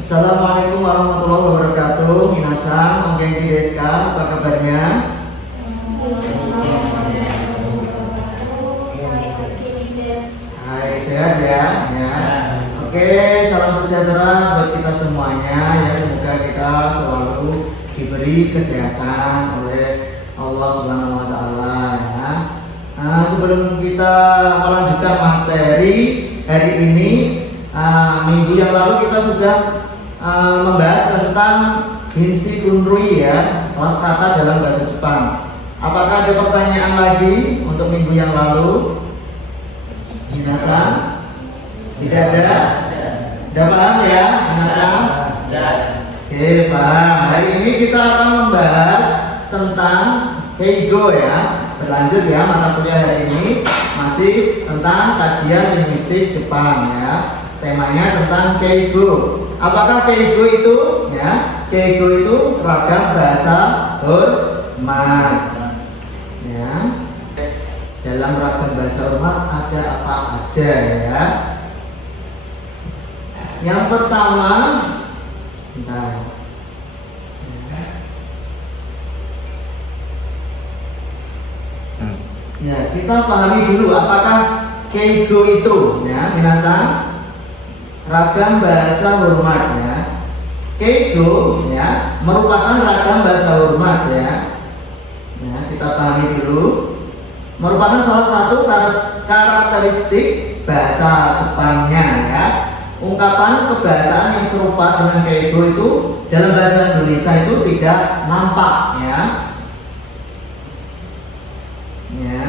Assalamualaikum warahmatullahi wabarakatuh. Minasan, Genki desu ka? Apa kabarnya? Hai, sehat ya? Ya. Oke, salam sejahtera buat kita semuanya. Ya, semoga kita selalu diberi kesehatan oleh Allah Subhanahu wa taala ya. Nah, sebelum kita melanjutkan materi hari ini, minggu yang lalu kita sudah membahas tentang Ginshi Kunrui ya, kelas kata dalam bahasa Jepang. Apakah ada pertanyaan lagi untuk minggu yang lalu? Minasan? Tidak ada? Tidak paham ya? Minasan? Oke, paham. Hari ini kita akan membahas tentang Keigo ya. Berlanjut ya, mata kuliah hari ini masih tentang kajian linguistik Jepang ya. Temanya tentang Keigo. Apakah Keigo itu? Ya, Keigo itu ragam bahasa hormat. Ya. Dalam ragam bahasa hormat ada apa aja ya? Yang pertama, ya, kita pahami dulu apakah Keigo itu ya, minasan, ragam bahasa hormat ya. Keigo ya merupakan ragam bahasa hormat ya. Ya, kita pahami dulu. Merupakan salah satu karakteristik bahasa Jepangnya ya. Ungkapan kebahasaan yang serupa dengan Keigo itu dalam bahasa Indonesia itu tidak nampak ya. Ya.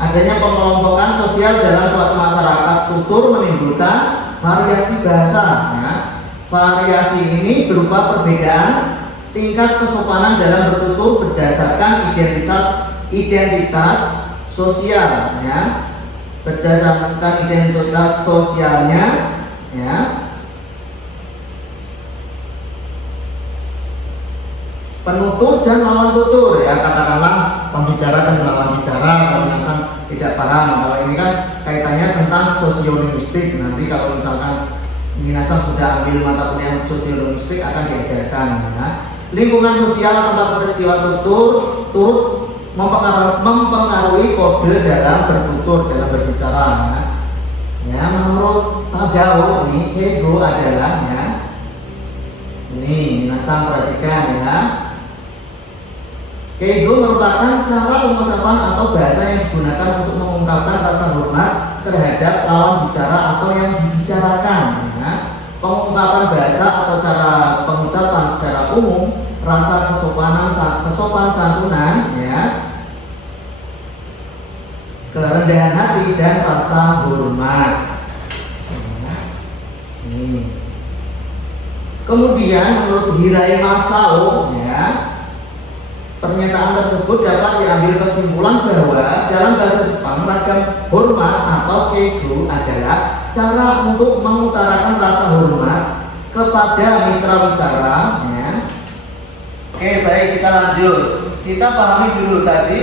Adanya pengelompokan sosial dalam suatu masyarakat tutur menimbulkan variasi bahasa ya. Variasi ini berupa perbedaan tingkat kesopanan dalam bertutur berdasarkan identitas sosial ya. Berdasarkan identitas sosialnya ya. Penutur dan lawan tutur ya, katakanlah pembicara dan lawan bicara. Kalau misalkan tidak paham, kalau ini kan kaitannya tentang sosiolinguistik. Nanti kalau misalkan minasan sudah ambil mata kuliah sosiolinguistik akan diajarkan ya. Lingkungan sosial tempat peristiwa tutur turut mempengaruhi kode dalam bertutur, dalam berbicara ya. Ya, menurut Tadao ini Keigo adalah ya, ini minasan perhatikan ya. Keigo merupakan cara pengucapan atau bahasa yang digunakan untuk mengungkapkan rasa hormat terhadap lawan bicara atau yang dibicarakan ya. Pengungkapan bahasa atau cara pengucapan secara umum, rasa kesopan santunan ya, kerendahan hati dan rasa hormat. Ini. Kemudian menurut Hirai Masao ya, pernyataan tersebut dapat diambil kesimpulan bahwa dalam bahasa Jepang ragam hormat atau Keigo adalah cara untuk mengutarakan rasa hormat kepada mitra bicara ya. Oke, baik, kita lanjut. Kita pahami dulu tadi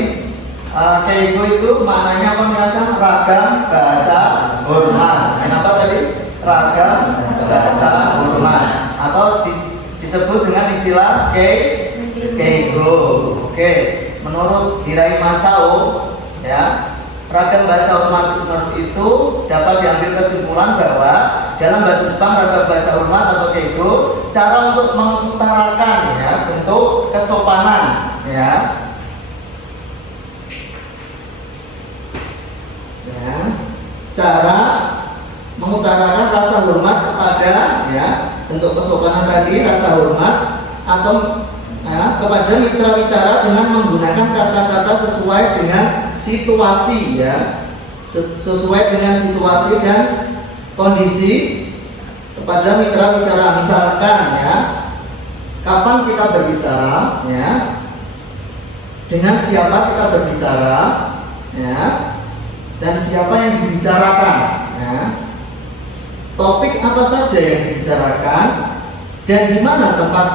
Keigo itu maknanya pembahasan ragam bahasa hormat. Kenapa tadi? Ragam bahasa hormat atau disebut dengan istilah Keigo. Oke, menurut Hirai Masao ya, ragam bahasa hormat itu dapat diambil kesimpulan bahwa dalam bahasa Jepang ragam bahasa hormat atau Keigo cara untuk mengutarakan ya bentuk kesopanan ya. Ya, cara mengutarakan rasa hormat kepada ya bentuk kesopanan tadi, rasa hormat atau ya, kepada mitra bicara dengan menggunakan kata-kata sesuai dengan situasi ya, sesuai dengan situasi dan kondisi kepada mitra bicara. Misalkan ya, kapan kita berbicara ya, dengan siapa kita berbicara ya, dan siapa yang dibicarakan ya, topik apa saja yang dibicarakan dan di mana tempat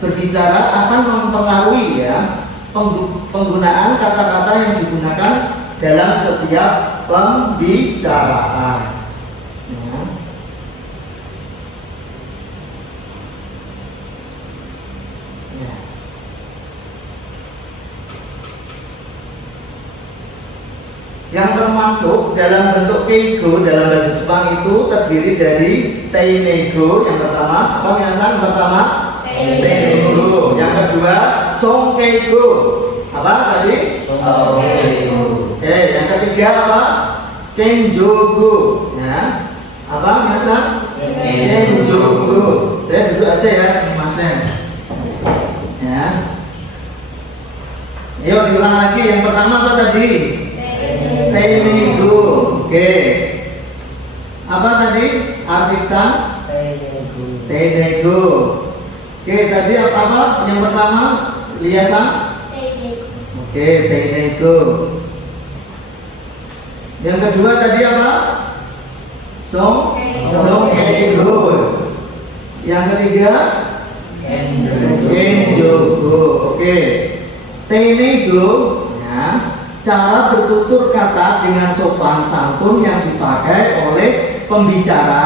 berbicara akan mempengaruhi ya penggunaan kata-kata yang digunakan dalam setiap pembicaraan. Ya. yang termasuk dalam bentuk keigo dalam bahasa Jepang itu terdiri dari teinego yang pertama, apa minasan? Pertama teinego, yang kedua sonkeigo, apa tadi? Sonkeigo. Oke, yang ketiga apa? Kenjogo, ya. Apa minasan? Kenjogo. Saya duduk aja ya, sumimasen. Ya. Ayo diulang lagi, yang pertama apa tadi? Teinego. Oke. Apa tadi? Arfiksan? Teinego. Oke, tadi apa? Yang pertama Liasan? Oke, teinego. Yang kedua tadi apa? Sonkeigo. Yang ketiga Kenjogo. Oke. Teinego ya, cara bertutur kata dengan sopan santun yang dipakai oleh pembicara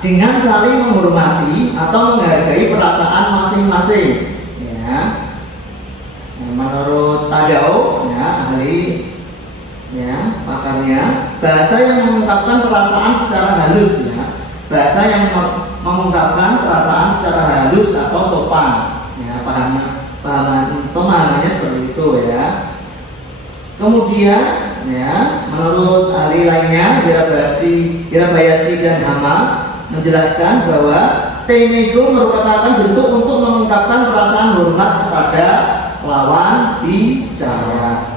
dengan saling menghormati atau menghargai perasaan masing-masing. Ya. Menurut Tadao, ya, ahli ya, pakarnya, bahasa yang mengungkapkan perasaan secara halus ya. Bahasa yang mengungkapkan perasaan secara halus atau sopan. Ya, pemahamannya seperti itu ya. Kemudian ya, menurut ahli lainnya Hirabayashi dan Hama menjelaskan bahwa teinego merupakan bentuk untuk mengungkapkan perasaan hormat kepada lawan bicara.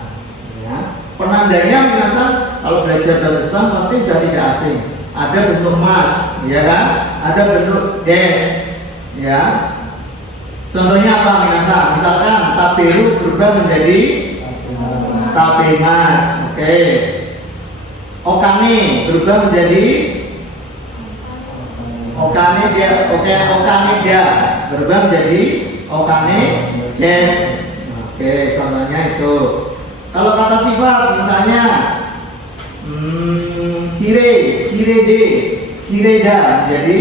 Ya. Penandanya minasan kalau belajar bahasa Jepang pasti sudah tidak asing. Ada bentuk mas, ya kan? Ada bentuk des, ya. Contohnya apa minasan? Misalkan taberu berubah menjadi tabemas, oke. Okane berubah menjadi okane dia, okane dia berubah menjadi okane des. Oke, contohnya itu. Kalau kata sifat misalnya kirede, kireda jadi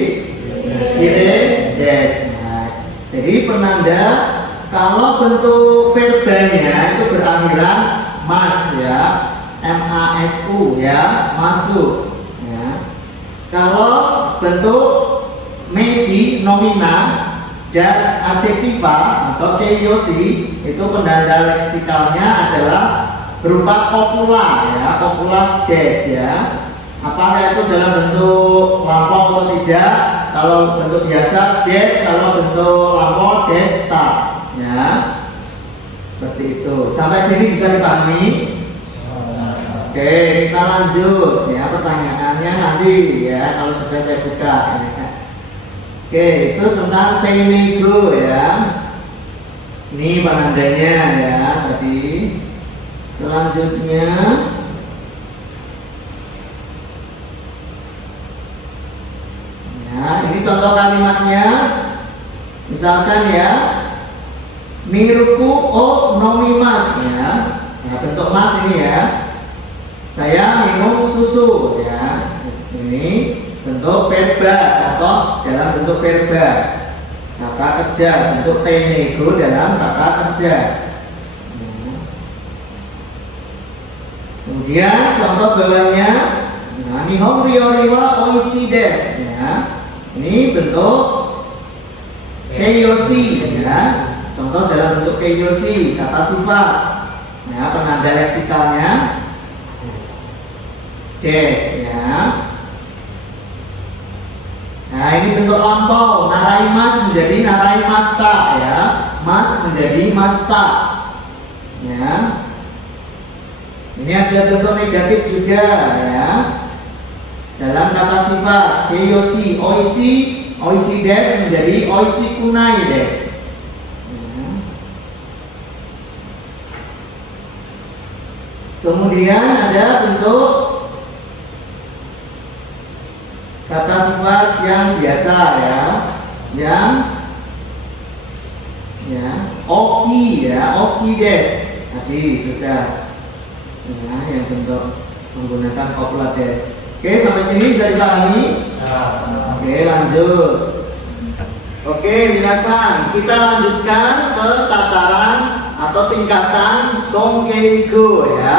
kiredes. Nah, jadi penanda kalau bentuk verbanya itu berakhiran mas ya, masu ya, masuk ya. Kalau bentuk mesi nomina dan adjektiva atau keiyoshi itu penanda leksikalnya adalah berupa kopula ya, kopula des ya. Apakah itu dalam bentuk lampau atau tidak? Kalau bentuk biasa des, kalau bentuk lampau des tak ya. Seperti itu. Sampai sini bisa dipahami? Oke, kita lanjut ya, pertanyaannya nanti ya kalau sudah saya buka ya. Oke, itu tentang teinego ya. Ini penandanya ya tadi. Selanjutnya ya, ini contoh kalimatnya. Misalkan ya, miruku o nomimasu ya. Nah, bentuk mas ini ya. Saya minum susu ya. Ini bentuk verba, contoh dalam bentuk verba. Kata kerja, bentuk teinego dalam kata kerja. Kemudian contoh bawahnya, nah, nihon ryori wa oishi desu ya. Ini bentuk keiyoshi ya. Contoh dalam bentuk keiyoshi, kata sifat. Nah, penanda leksikalnya des ya. Nah, ini bentuk lampau, naraimas menjadi naraimasta ya. Mas menjadi masta. Ya. Ini ada bentuk negatif juga ya. Dalam kata sifat keiyoshi, oishi des menjadi oishi kunai des. Ya. Kemudian ada bentuk kata sifat yang biasa ya, yang ya, oki ya, oki des tadi sudah ya, yang bentuk menggunakan kopula des. Oke, sampai sini bisa dipahami? Oke, lanjut. Oke, minasan, kita lanjutkan ke tataran atau tingkatan sonkeigo ya.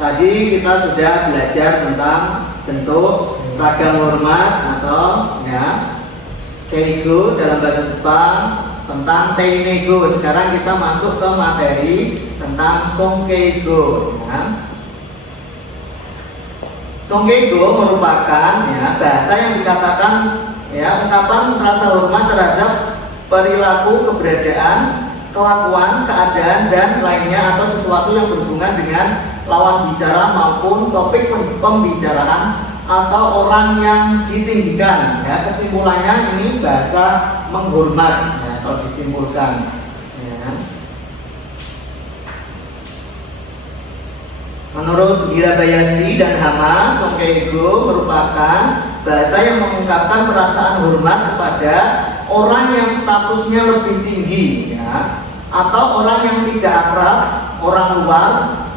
tadi kita sudah belajar tentang bentuk ragam hormat atau ya keigo dalam bahasa Jepang, tentang teinego. Sekarang kita masuk ke materi tentang songkeigo ya. Songkeigo merupakan ya bahasa yang dikatakan ya ungkapan rasa hormat terhadap perilaku, keberadaan, kelakuan, keadaan dan lainnya atau sesuatu yang berhubungan dengan lawan bicara maupun topik pembicaraan atau orang yang ditinggikan ya. Kesimpulannya ini bahasa menghormat ya, kalau disimpulkan ya. Menurut Hirabayashi dan Hama, songkeigo merupakan bahasa yang mengungkapkan perasaan hormat kepada orang yang statusnya lebih tinggi ya, atau orang yang tidak akrab, orang luar,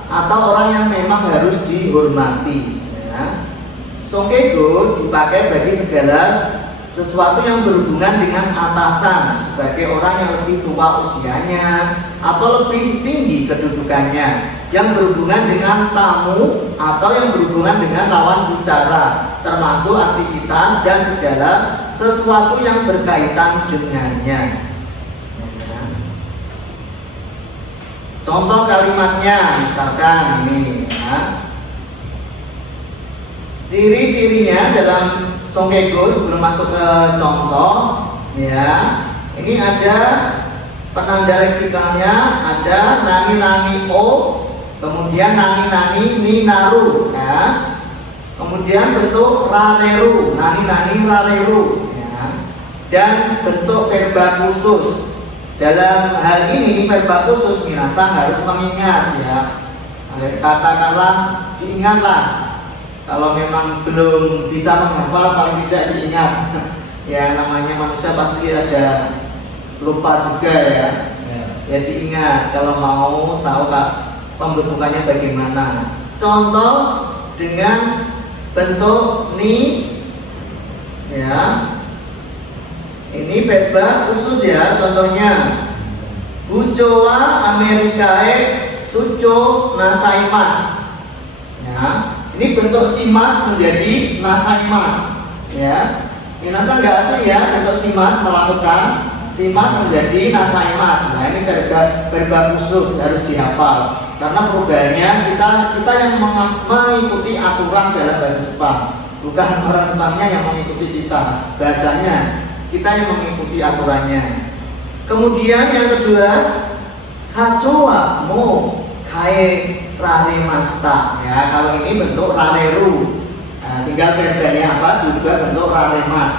atau orang yang memang harus dihormati ya. Songkeigo dipakai bagi segala sesuatu yang berhubungan dengan atasan sebagai orang yang lebih tua usianya atau lebih tinggi kedudukannya, yang berhubungan dengan tamu atau yang berhubungan dengan lawan bicara, termasuk aktivitas dan segala sesuatu yang berkaitan dengannya. Contoh kalimatnya misalkan ini ya. Ciri-cirinya dalam songkeigo sebelum masuk ke contoh ya. Ini ada penanda leksikalnya, ada nani-nani o, kemudian nani-nani ni naru ya. Kemudian bentuk rareru, nani-nani rareru ya. Dan bentuk verba khusus. Dalam hal ini verba khusus minasan harus mengingat ya. Katakanlah diingatlah. Kalau memang belum bisa menghafal paling tidak diingat. Ya namanya manusia pasti ada lupa juga ya. Ya diingat kalau mau tahu Kak pembentukannya bagaimana. Contoh dengan bentuk ni ya. Ini verba khusus ya, contohnya Bujowa Amerikae Sucho Nasaimas ya. Ini bentuk simas menjadi nasaimas ya. Minasan nggak asing ya bentuk simas melakukan, simas menjadi nasaimas. Nah ini verba khusus harus dihafal karena perubahannya kita yang mengikuti aturan dalam bahasa Jepang, bukan orang Jepangnya yang mengikuti kita. Bahasanya kita yang mengikuti aturannya. Kemudian yang kedua, kacowa mo kae raremasta ya. Kalau ini bentuk rareru. Nah, tinggal verbanya apa? Juga bentuk raremas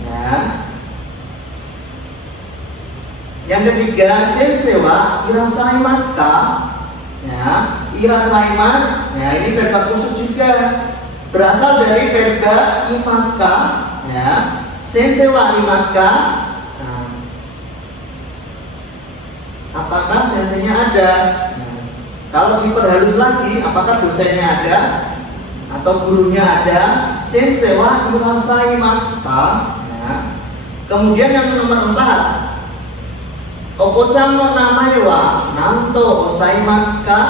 ya. Yang ketiga, sensewa irasaimasta ya. Irasaimas ya, ini verba khusus juga. Berasal dari verba imaska ya. Sensewa imaska. Nah, apakah sensenya ada? Nah, kalau diperhalus lagi, apakah dosennya ada atau gurunya ada? Sensewa irasaimasta. Ya. Kemudian yang nomor 4, Okosan no namae wa nanto osaimaska,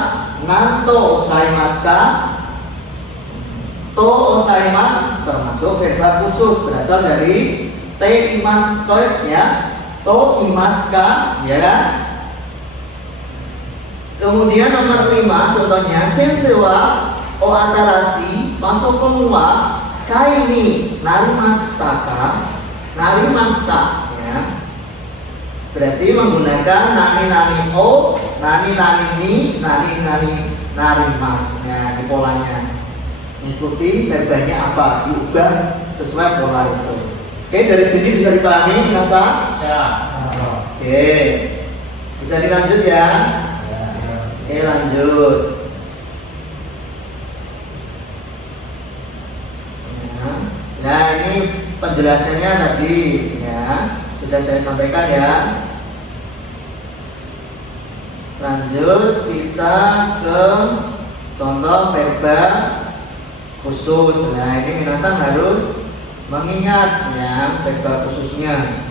nanto osaimaska. To osaimas termasuk verba khusus berasal dari te imas to ya, to imaska ya. Kemudian nomor 5 contohnya sensewa o atarashi pasokon wa kaini narimashita, narimashita ya. Berarti menggunakan nani-nani o, nani-nani ni, nani-nani narimas ya, di polanya. Ikuti verbanya apa, diubah sesuai pola itu. Oke, dari sini bisa dipahami Nasa? Ya. Oke, bisa dilanjut ya? Oke, lanjut. Nah, ini penjelasannya tadi ya, sudah saya sampaikan ya. Lanjut kita ke contoh verba khusus. Nah ini minasan harus mengingat ya verba khususnya.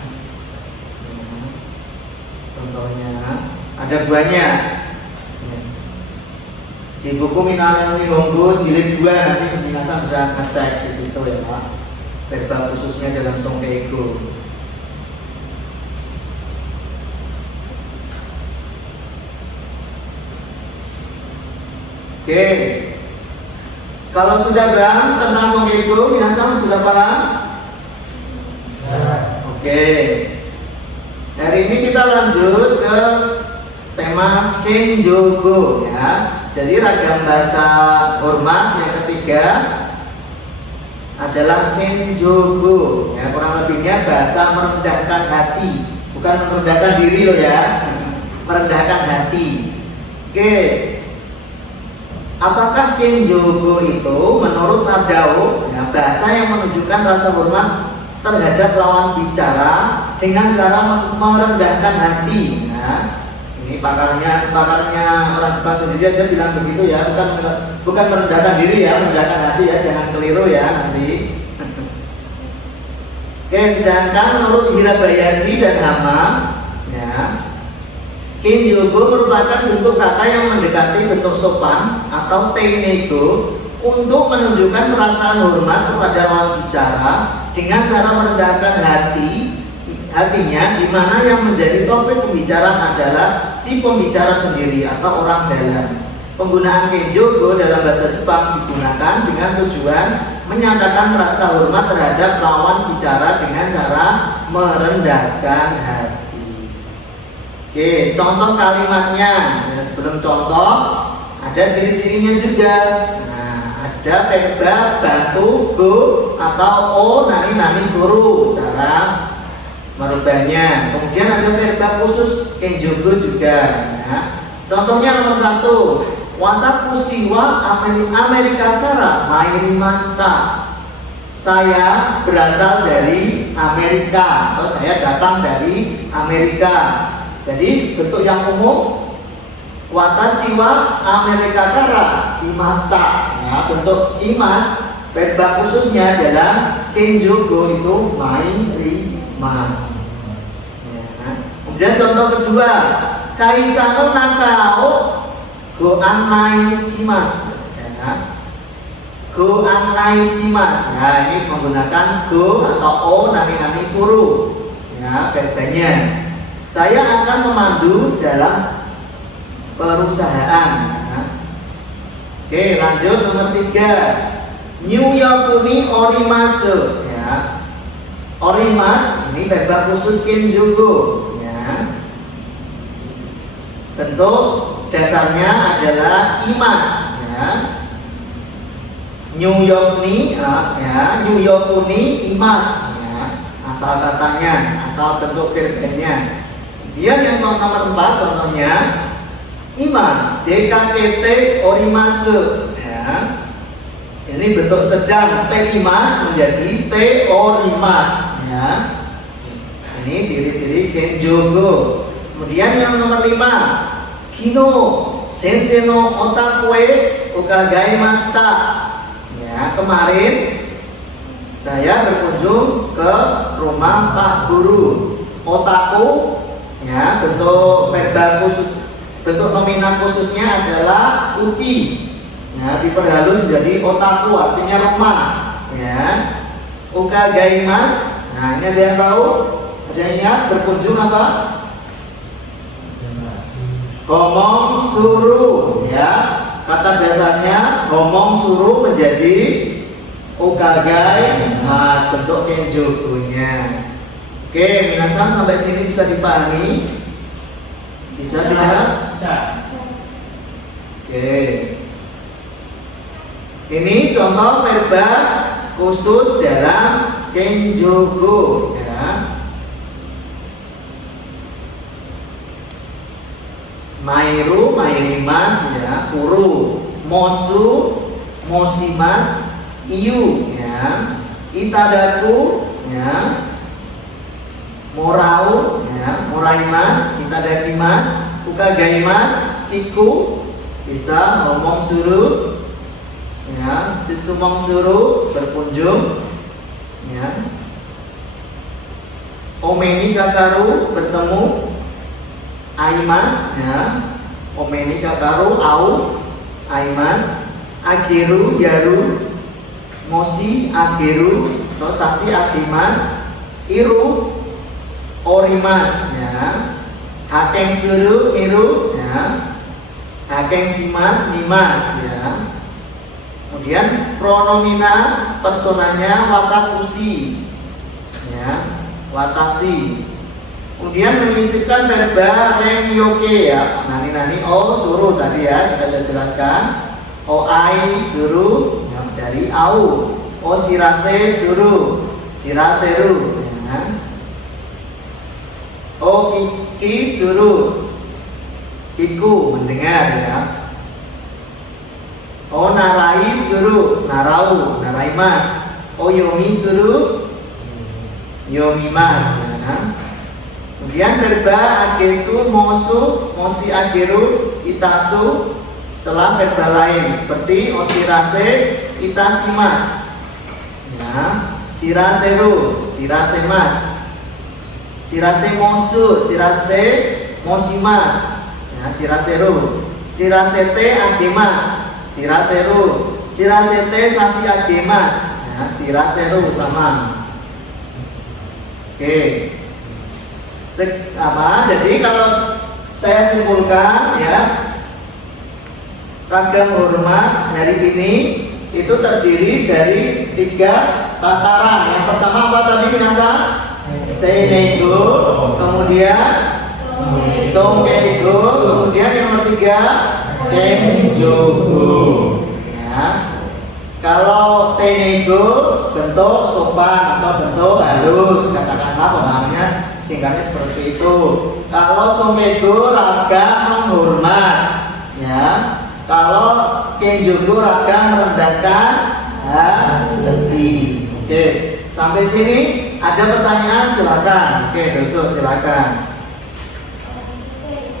Contohnya ada buahnya. Di buku Minane Nihongo jilid 2 nanti minasan bisa ngecek di situ ya Pak. Verba khususnya dalam Songkeigo. Oke. Kalau sudah paham tentang Songkeigo, minasan sudah paham? Oke. Hari ini kita lanjut ke tema Kenjogo ya. Jadi ragam bahasa hormat yang ketiga adalah Kenjogo ya, kurang lebihnya bahasa merendahkan hati, bukan merendahkan diri loh ya, merendahkan hati. Oke, apakah Kenjogo itu menurut Tadao ya, bahasa yang menunjukkan rasa hormat terhadap lawan bicara dengan cara merendahkan hati ya. Ini pakarnya orang Jepang sendiri aja bilang begitu ya, bukan merendahkan diri ya, merendahkan hati ya, jangan keliru ya nanti. Oke, sedangkan menurut Hirabayashi dan Hama ya, Kenjogo merupakan bentuk kata yang mendekati bentuk sopan atau teinego untuk menunjukkan perasaan hormat kepada lawan bicara dengan cara merendahkan hatinya, di mana yang menjadi topik pembicaraan adalah si pembicara sendiri atau orang dalam. Penggunaan Kenjogo dalam bahasa Jepang digunakan dengan tujuan menyatakan rasa hormat terhadap lawan bicara dengan cara merendahkan hati. Oke, contoh kalimatnya. Ya, sebelum contoh ada ciri-cirinya juga. Nah, ada verba bantu go atau o nani suruh, cara merubahnya. Kemudian ada verba khusus Kenjogo juga ya. Contohnya nomor 1, watakushi wa Amerika kara mairimashita. Saya berasal dari Amerika atau saya datang dari Amerika. Jadi bentuk yang umum watashi wa Amerika kara imashita ya, bentuk imas. Verba khususnya adalah Kenjogo itu Mas. Ya. Kemudian contoh kedua, kaisano nakao go anai shimasu. Ya. Go anai shimasu. Nah, ini menggunakan go atau o nani suruh. Ya, verbanya. Saya akan memandu dalam perusahaan. Ya. Oke, lanjut nomor 3. New York ni orimasu. Ya. Orimas ini verba khusus Kenjogo ya. Bentuk dasarnya adalah imas ya. New York ni ya, New York ni imas ya. Asal katanya, asal bentuk verbanya. Kemudian yang nomor 4 contohnya ima DKKT orimasu ya. Ini bentuk sedang teimas menjadi teorimas ya. Ini ciri-ciri Kenjogo. Kemudian yang nomor 5, kino sensei no otakue ukagaimashita. Ya, kemarin saya berkunjung ke rumah Pak Guru. Otaku ya, bentuk verba khusus, bentuk nominal khususnya adalah uchi. Ya, diperhalus menjadi otaku artinya rumah ya. Ukagaimas. Nah, ini ada yang tahu? Ada yang ingat berkunjung apa? Ngomong suruh ya. Kata dasarnya ngomong suruh menjadi ukagaimas, bentuk Kenjogo-nya. Oke, minasan sampai sini bisa dipahami? Bisa tidak? Bisa. Oke. Ini contoh verba khusus dalam Kenjogo ya. Mairu, mairimas ya, kuru, mosu, mosimas, iyu ya, itadaku ya, morau ya, moraimas, itadakimas, ukagaimas, kiku, bisa ngomong suruh ya, sisumong suruh berkunjung ya, omeni kakaru bertemu, aimas ya, omeni kakaru au aimas, ageru, yaru, mosi, ageru, atau sasi, agemas, iru, orimas, ya. Hakeng suru, iru, ya. Hakeng simas, nimas, ya. Kemudian pronomina personanya watakusi, ya, watasi. Kemudian menyisipkan verba rem yoke, ya. Nani o suruh tadi ya sudah saya jelaskan. O ai suruh, ya, dari au. O sirase suruh, siraseru, ya. O kiki suruh, kiku mendengar, ya. O narai suruh, narau, naraimas. O yomi suruh, yomimas, ya. Kemudian verba agesu, mosu, mosi ageru, itasu setelah verba lain seperti osirase, itasimas, ya. Siraseru, sirasemas, sirase mosu, sirase mosimas, ya. Siraseru, sirasete agemas, siraseru, sirasete sasi agemas, ya. Siraseru sama. Oke. Jadi kalau saya simpulkan, ya, ragam hormat hari ini itu terdiri dari 3 tataran. Yang pertama apa tadi minasan? Teinego, kemudian Songkeigo, kemudian yang nomor 3 Kenjogo, ya. Kalau Teinego bentuk sopan atau bentuk halus, katakanlah pemahamannya singkatnya seperti itu. Kalau Songkeigo ragam menghormat, ya. Kalau Kenjogo ragam merendahkan hati. Oke, sampai sini ada pertanyaan silakan. Oke, Doso silakan.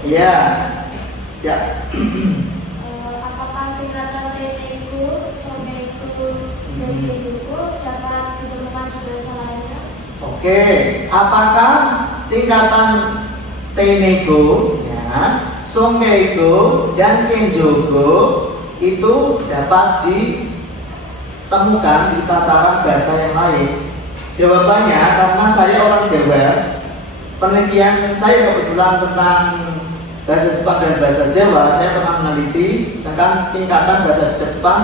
Iya, siap. Apakah tingkatan Teinego, Songkeigo, dan Kenjogo dapat ditemukan di bahasa lainnya? Oke, apakah tingkatan Teinego, ya, Songkeigo, dan Kenjogo itu dapat ditemukan di tataran bahasa yang lain? Jawabannya, karena saya orang Jawa, penelitian saya kebetulan tentang bahasa Jepang dan bahasa Jawa, saya pernah meneliti tentang tingkatan bahasa Jepang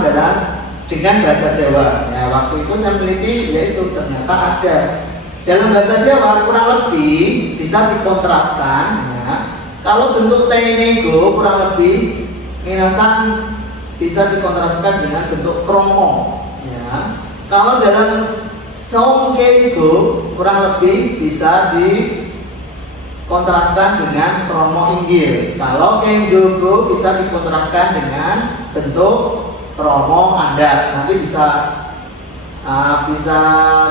dengan bahasa Jawa. Ya, waktu itu saya meneliti, yaitu ternyata ada dalam bahasa Jawa kurang lebih bisa dikontraskan, ya. Kalau bentuk Teinego kurang lebih minasan bisa dikontraskan dengan bentuk kromo, ya. Kalau dalam Songkeigo kurang lebih bisa dikontraskan dengan kromo inggil. Kalau Kenjogo bisa dikontraskan dengan bentuk kromo andap. Nanti bisa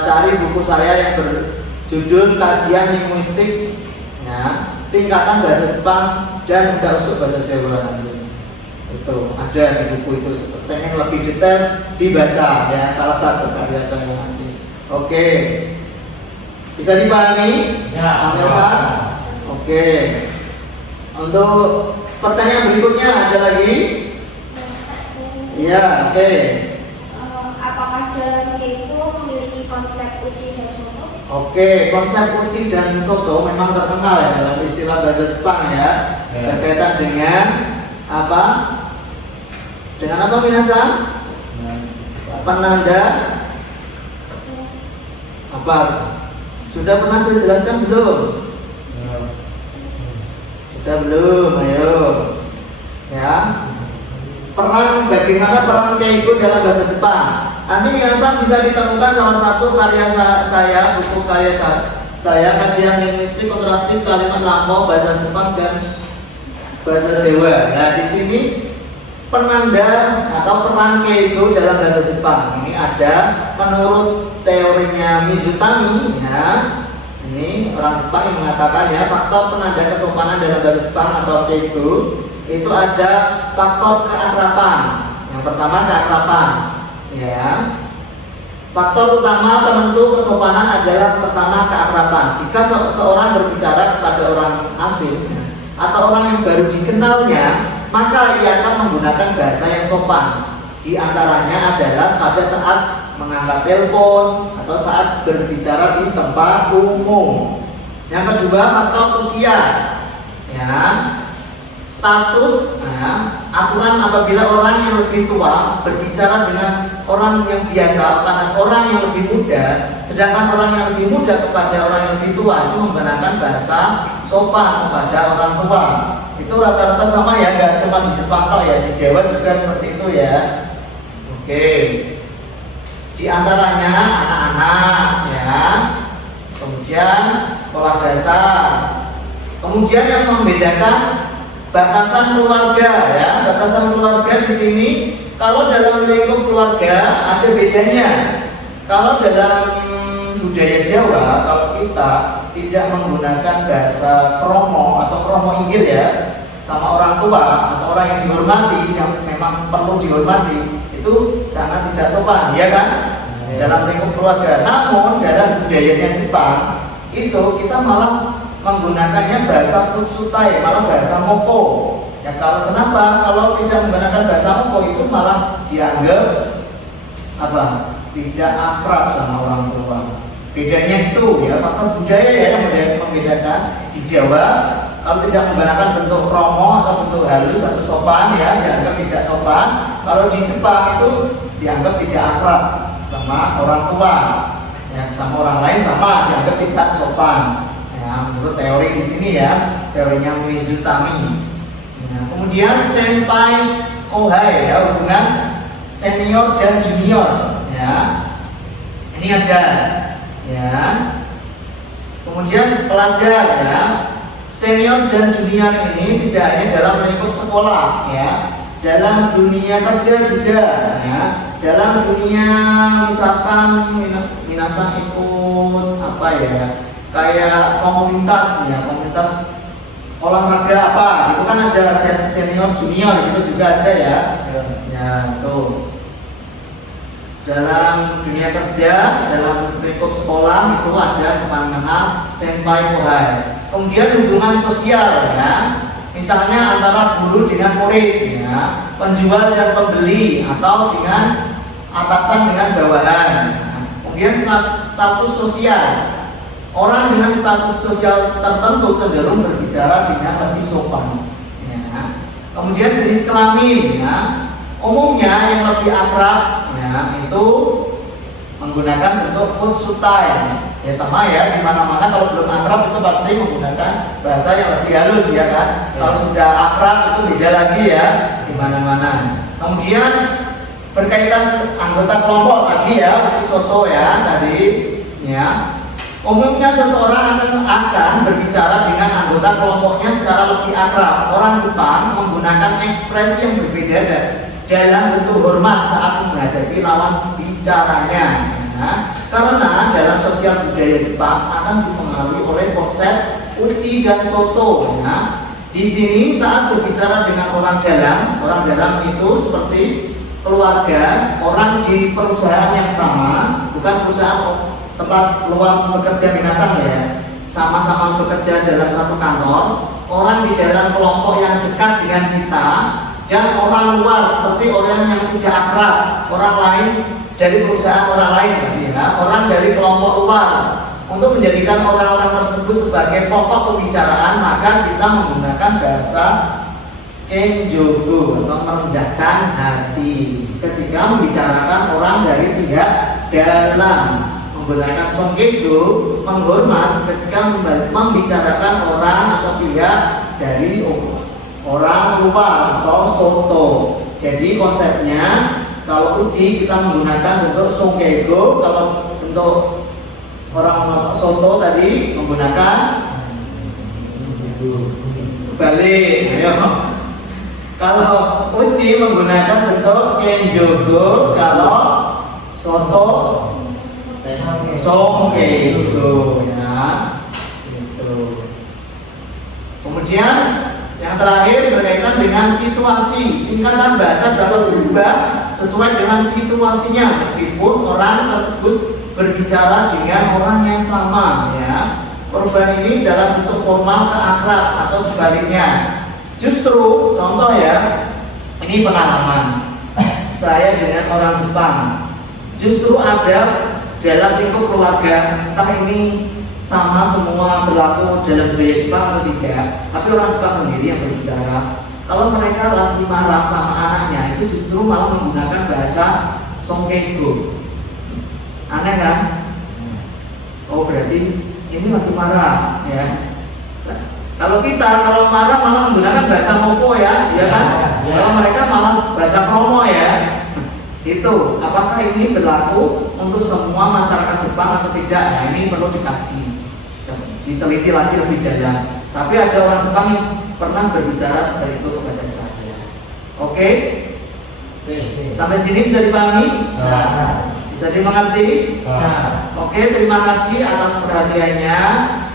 cari buku saya yang berjudul Kajian Linguistik, ya, tingkatan bahasa Jepang dan mudah usuk bahasa Jawa nanti. Itu ada di buku itu. Pengen lebih detail dibaca, ya, salah satu karya saya nanti. Oke, bisa dipahami? Ya. Oke. Untuk pertanyaan berikutnya ada lagi? Iya, oke. Apakah jalan itu memiliki konsep uchi dan soto? Oke, konsep uchi dan soto memang terkenal, ya, dalam istilah bahasa Jepang, ya. Berkaitan dengan apa? Dengan apa minasan? Penanda apa? Sudah pernah saya jelaskan belum? Sudah belum? Ayo, ya. Bagaimana peran Keigo dalam bahasa Jepang? Nanti minasan bisa ditemukan salah satu karya saya, buku karya saya, Kajian Linguistik Kontrastif Kalimat Lampau Bahasa Jepang dan Bahasa Jawa. Nah, di sini penanda atau peran Keigo dalam bahasa Jepang ini ada menurut teorinya Mizutani, ya. Ini orang Jepang yang mengatakan, ya, faktor penanda kesopanan dalam bahasa Jepang atau Keigo itu ada faktor keakraban. Yang pertama keakraban, ya. Faktor utama penentu kesopanan adalah pertama keakraban. Jika seorang berbicara kepada orang asing, ya, atau orang yang baru dikenalnya, maka ia akan menggunakan bahasa yang sopan. Di antaranya adalah pada saat mengangkat telepon atau saat berbicara di tempat umum. Yang kedua, faktor usia. Ya, status. Nah, aturan apabila orang yang lebih tua berbicara dengan orang yang biasa atau orang yang lebih muda, sedangkan orang yang lebih muda kepada orang yang lebih tua itu menggunakan bahasa sopan kepada orang tua. Itu rata-rata sama ya, nggak cuma di Jepang kok ya, di Jawa juga seperti itu ya. Oke, di antaranya anak-anak ya, kemudian sekolah dasar, kemudian yang membedakan batasan keluarga ya, batasan keluarga di sini kalau dalam lingkup keluarga ada bedanya. Kalau dalam budaya Jawa, kalau kita tidak menggunakan bahasa kromo atau kromo inggil ya, sama orang tua atau orang yang dihormati, yang memang perlu dihormati, itu sangat tidak sopan, ya kan? Dalam lingkup keluarga. Namun dalam budayanya Jepang itu kita malah menggunakannya bahasa futsutai, malah bahasa moko. Ya kalau kenapa? Kalau tidak menggunakan bahasa moko itu malah dianggap apa? Tidak akrab sama orang tua. Bedanya itu ya, faktor budaya ya yang membedakan. Di Jawa kalau tidak menggunakan bentuk kromo atau bentuk halus atau sopan ya dianggap tidak sopan. Kalau di Jepang itu dianggap tidak akrab sama orang tua. Ya, sama orang lain sama dianggap tidak sopan. Ya, menurut teori di sini ya, teorinya Mizutami. Nah, kemudian senpai kohai ya, hubungan senior dan junior ya. Ini ada ya. Kemudian pelajar ya, senior dan junior ini tidak hanya dalam lingkup sekolah ya, dalam dunia kerja juga ya, dalam dunia misalkan minasan ikut apa ya, kayak komunitas ya, komunitas olahraga apa itu kan ada senior junior gitu juga ada ya. Ya tuh, dalam dunia kerja, dalam lingkup sekolah itu ada mengenal senpai kohai. Kemudian hubungan sosial ya, misalnya antara guru dengan murid ya, penjual dan pembeli atau dengan atasan dengan bawahan. Kemudian status sosial, orang dengan status sosial tertentu cenderung berbicara dengan lebih sopan ya. Kemudian jenis kelamin ya, umumnya yang lebih akrab ya itu menggunakan bentuk futsutai ya, sama ya, di mana-mana kalau belum akrab itu pasti menggunakan bahasa yang lebih halus ya kan. Kalau sudah akrab itu beda lagi ya, di mana-mana. Kemudian berkaitan anggota kelompok tadi ya, uji soto ya tadi ya. Umumnya seseorang akan berbicara dengan anggota kelompoknya secara lebih akrab. Orang Jepang menggunakan ekspresi yang berbeda dalam bentuk hormat saat menghadapi lawan bicaranya. Nah, karena dalam sosial budaya Jepang akan dipengaruhi oleh konsep uchi dan soto. Nah, di sini saat berbicara dengan orang dalam itu seperti keluarga, orang di perusahaan yang sama, bukan perusahaan tempat luar bekerja minasan ya, sama-sama bekerja dalam satu kantor, orang di dalam kelompok yang dekat dengan kita, dan orang luar seperti orang yang tidak akrab, orang lain dari perusahaan orang lain ya, orang dari kelompok luar. Untuk menjadikan orang-orang tersebut sebagai pokok pembicaraan, maka kita menggunakan bahasa kenjogo atau merendahkan hati ketika membicarakan orang dari pihak dalam. Menggunakan songkego, menghormat ketika membicarakan orang atau pihak dari orang luar atau soto. Jadi konsepnya kalau uji kita menggunakan bentuk songkego, kalau bentuk orang soto tadi menggunakan balik. Ayo. Kalau uji menggunakan bentuk kenjogo, kalau soto songkego ya, gitu. Kemudian yang terakhir berkaitan dengan situasi. Tingkatan bahasa dapat berubah sesuai dengan situasinya meskipun orang tersebut berbicara dengan orang yang sama ya. Perubahan ini dalam bentuk formal ke akrab atau sebaliknya. Justru contoh ya, ini pengalaman saya dengan orang Jepang. Justru ada dalam lingkup keluarga, entah ini sama semua berlaku dalam budaya Jepang atau tidak, tapi orang Jepang sendiri yang berbicara. Kalau mereka lagi marah sama anaknya, itu justru malah menggunakan bahasa Songkeigo. Aneh kan? Oh berarti ini lagi marah ya. Kalau marah malah menggunakan bahasa Moko ya, ya kan? Kalau mereka malah bahasa Kromo ya. Itu, apakah ini berlaku untuk semua masyarakat Jepang atau tidak? Nah ini perlu dikaji, diteliti lagi lebih dalam. Tapi ada orang Jepang yang pernah berbicara seperti itu kepada saya. Oke? Sampai sini bisa dipahami? Bisa dimengerti? Oke, terima kasih atas perhatiannya.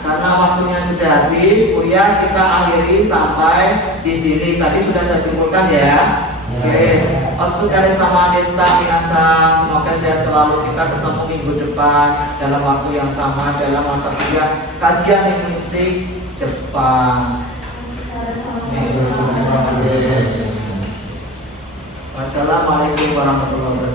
Karena waktunya sudah habis, kuliah kita akhiri sampai di sini. Tadi sudah saya simpulkan ya. Oke, Otsukare sama Desta Minasan, semoga sehat selalu. Kita ketemu minggu depan dalam waktu yang sama dalam mata kuliah kajian linguistik Jepang. Wassalamualaikum warahmatullahi wabarakatuh.